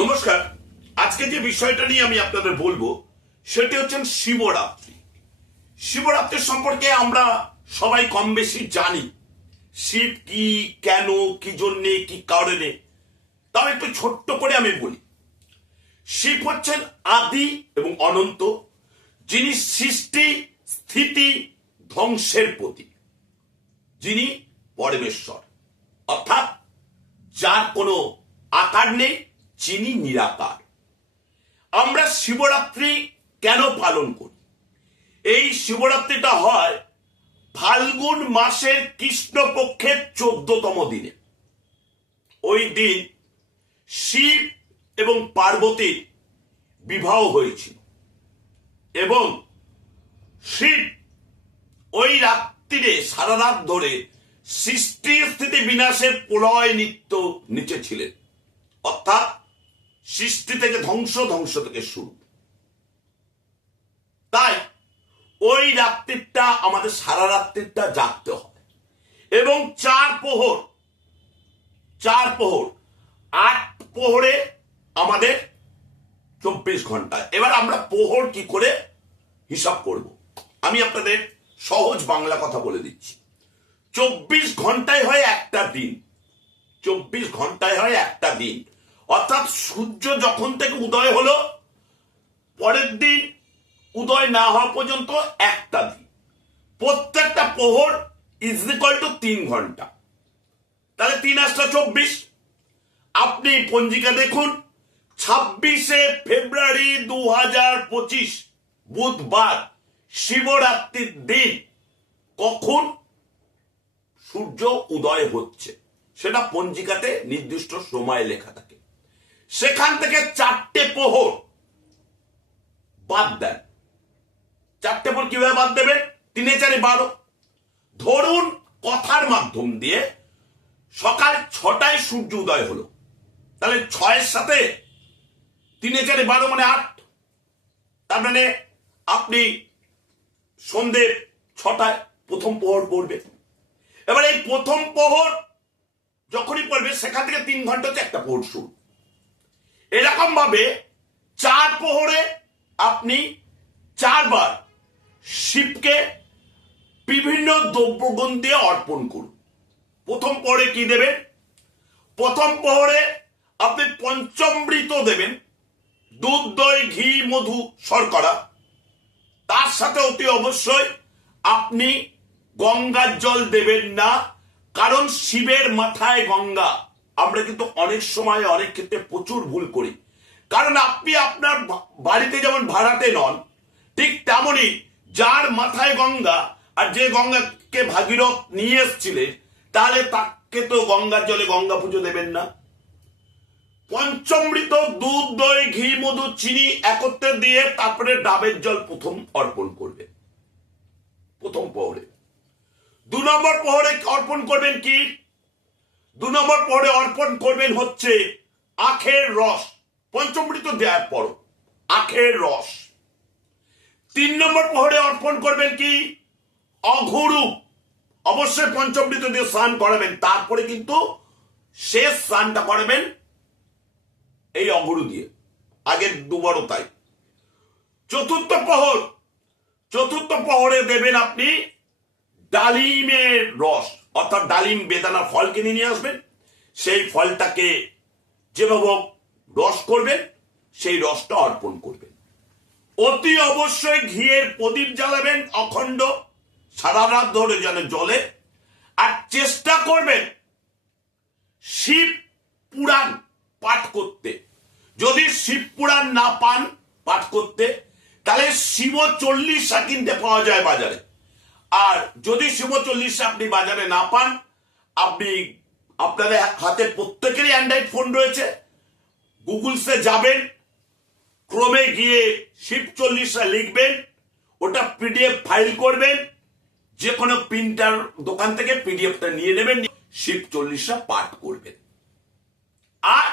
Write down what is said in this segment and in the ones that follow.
নমস্কার। আজকে যে বিষয়টা নিয়ে আমি আপনাদের বলবো সেটি হচ্ছে শিবরাত্রি। শিবরাত্রি সম্পর্কে আমরা সবাই কম বেশি জানি, শিব কি, কেন, কি জন্যে, কি কারণে। তাও একটু ছোট্ট করে আমি বলি। শিব হচ্ছেন আদি এবং অনন্ত, যিনি সৃষ্টি, স্থিতি, ধ্বংসের প্রতীক, যিনি পরমেশ্বর, অর্থাৎ যার কোনো আকার নেই, যিনি নিরাকার। আমরা শিবরাত্রি কেন পালন করি? এই শিবরাত্রিটা হয় ফাল্গুন মাসের কৃষ্ণপক্ষের 14তম দিনে। ওই দিন শিব এবং পার্বতীর বিবাহ হয়েছিল এবং শিব ওই রাত্রিরে সারা রাত ধরে সৃষ্টি স্থিতি বিনাশের প্রলয় নৃত্য নেচেছিলেন, অর্থাৎ সৃষ্টি থেকে ধ্বংস, ধ্বংস থেকে শুরু। তাই ওই রাত্রিটা আমাদের সারা রাত্রিটা জাগতে হয় এবং চার প্রহর 8 প্রহরে আমাদের 24 ঘন্টা। এবার আমরা প্রহর কি করে হিসাব করব আমি আপনাদের সহজ বাংলা কথা বলে দিচ্ছি। 24 ঘন্টায় হয় একটা দিন। 24 ঘন্টায় হয় একটা দিন, অর্থাৎ সূর্য যখন থেকে উদয় হলো পরের দিন উদয় না হওয়া পর্যন্ত একটা দিন। প্রত্যেকটা প্রহর ইজ ইকুয়াল টু 3 ঘন্টা। তাহলে 3 × 24। আপনি পঞ্জিকা দেখুন, 26শে ফেব্রুয়ারি 2025 বুধবার শিবরাত্রির দিন কখন সূর্য উদয় হচ্ছে সেটা পঞ্জিকাতে নির্দিষ্ট সময় লেখা থাকে। সেখান থেকে 4টে প্রহর বাদ দেন। 4টে প্রহর কিভাবে বাদ দেবেন? 3 × 4 = 12। ধরুন কথার মাধ্যম দিয়ে সকাল 6টায় সূর্য উদয় হলো, তাহলে 6-এর সাথে 3 × 4 = 12 মানে 8। তার মানে আপনি সন্ধে 6টায় প্রথম প্রহর পড়বে। এবার এই প্রথম প্রহর যখনই পড়বে সেখান থেকে 3 ঘন্টা হচ্ছে একটা প্রহর শুরু। এরকম ভাবে 4 প্রহরে আপনি 4 বার শিবকে বিভিন্ন দ্রব্যগুণ দিয়ে অর্পণ করুন। প্রথম প্রহরে কি দেবেন? প্রথম প্রহরে আপনি পঞ্চামৃত দেবেন, দুধ, দই, ঘি, মধু, শর্করা। তার সাথে অতি অবশ্যই আপনি গঙ্গার জল দেবেন না, কারণ শিবের মাথায় গঙ্গা। আমরা কিন্তু অনেক সময় অনেক ক্ষেত্রে প্রচুর ভুল করি, কারণ আপনি আপনার বাড়িতে যেমন ভাড়াতে নন, ঠিক তেমনই যার মাথায় গঙ্গা আর যে গঙ্গাকে ভাগীরথ নিয়ে এসেছিলেন, তাহলে তাকে তো গঙ্গার জলে গঙ্গা পুজো দেবেন না। পঞ্চামৃত দুধ, দই, ঘি, মধু, চিনি একত্রে দিয়ে তারপরে ডাবের জল প্রথম অর্পণ করবে প্রথম প্রহরে। 2 নম্বর প্রহরে অর্পণ করবেন কি? 2 নম্বর প্রহরে অর্পণ করবেন হচ্ছে আখের রস। পঞ্চামৃত দেওয়ার পর আখের রস। 3 নম্বর প্রহরে অর্পণ করবেন কি? অঘুরু। অবশ্যই পঞ্চামৃত দিয়ে স্নান করাবেন, তারপরে কিন্তু শেষ স্নানটা করাবেন এই অঘুরু দিয়ে। আগের 2 বারও তাই। চতুর্থ প্রহরে দেবেন আপনি ডালিমের রস, অর্থাৎ ডালিম বেদানার ফল কিনে নিয়ে আসবেন। সেই ফলটাকে যেভাবে রস করবেন, সেই রসটা অর্পণ করবেন। অতি অবশ্যই ঘিয়ের প্রদীপ জ্বালাবেন অখণ্ড, সারা রাত ধরে যেন জ্বলে। আর চেষ্টা করবেন শিব পুরাণ পাঠ করতে। যদি শিব পুরাণ না পান পাঠ করতে, তাহলে শিব চল্লিশা কিনতে পাওয়া যায় বাজারে। আর যদি শিব চল্লিশা আপনি বাজারে না পান, আপনি আপনাদের হাতে প্রত্যেকেরই অ্যান্ড্রয়েড ফোন রয়েছে, গুগলসে যাবেন, ক্রমে গিয়ে শিব চল্লিশা লিখবেন, ওটা পিডিএফ ফাইল করবেন, যে কোনো প্রিন্টার দোকান থেকে পিডিএফটা নিয়ে নেবেন, শিব চল্লিশা পাঠ করবেন। আর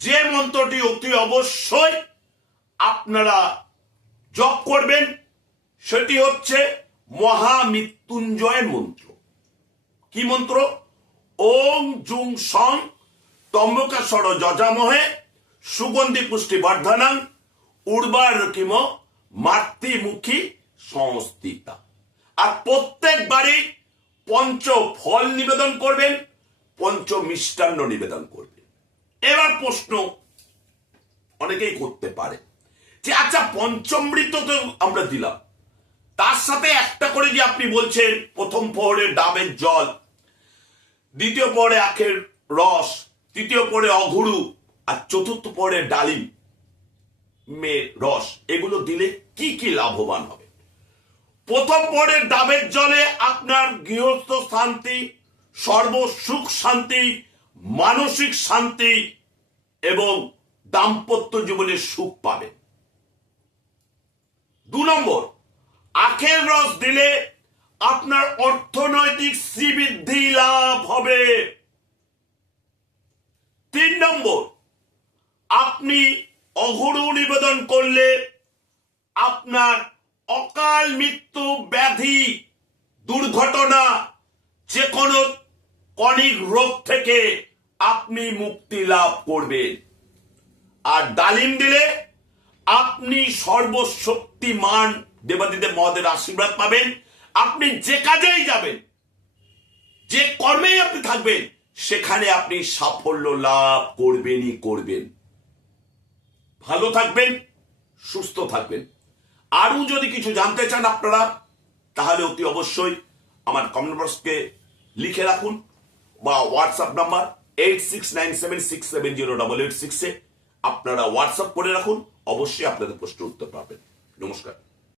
যে মন্ত্রটি অতি অবশ্যই আপনারা জপ করবেন সেটি হচ্ছে মহামৃত্যুঞ্জয় মন্ত্র। কি মন্ত্র? ওং জুং সং ত্র্যম্বকেশ্বর যজামহে সুগন্ধি পুষ্টি বর্ধনং উর্বরকিম মাতৃমুখী সংস্থিতা। আর প্রত্যেকবারই পঞ্চ ফল নিবেদন করবেন, পঞ্চ মিষ্টান্ন নিবেদন করবেন। এবার প্রশ্ন অনেকেই করতে পারে যে আচ্ছা পঞ্চমৃত তো আমরা দিলাম, তার সাথে একটা করে যে আপনি বলছেন প্রথম প্রহরে ডাবের জল, দ্বিতীয় প্রহরে আখের রস, তৃতীয় প্রহরে অঘুরু, আর চতুর্থ প্রহরে ডালিম রস, এগুলো দিলে কি কি লাভবান হবে? প্রথম প্রহরে ডাবের জলে আপনার গৃহস্থ শান্তি, সর্বসুখ শান্তি, মানসিক শান্তি এবং দাম্পত্য জীবনের সুখ পাবেন। 2 নম্বর, আখের রস দিলে আপনার অর্থনৈতিক শ্রীবৃদ্ধি লাভ হবে। 3 নম্বর, আপনি অঘুরু নিবেদন করলে আপনার অকাল মৃত্যু, ব্যাধি, দুর্ঘটনা, যে কোনো কনিক রোগ থেকে আপনি মুক্তি লাভ করবেন। আর ডালিম দিলে আপনি সর্বশক্তিমান দেবাদিদেব মহাদেবের আশীর্বাদ পাবেন। আপনি যে কাজেই যাবেন, যে কর্মেই আপনি থাকবেন, সেখানে আপনি সাফল্য লাভ করবেনই করবেন। ভালো থাকবেন, সুস্থ থাকবেন। আরো যদি কিছু জানতে চান আপনারা, তাহলে অতি অবশ্যই আমার কমেন্ট বক্সকে লিখে রাখুন, বা হোয়াটসঅ্যাপ নাম্বার 8697670886 আপনারা হোয়াটসঅ্যাপ করে রাখুন। অবশ্যই আপনাদের প্রশ্নের উত্তর পাবেন। নমস্কার।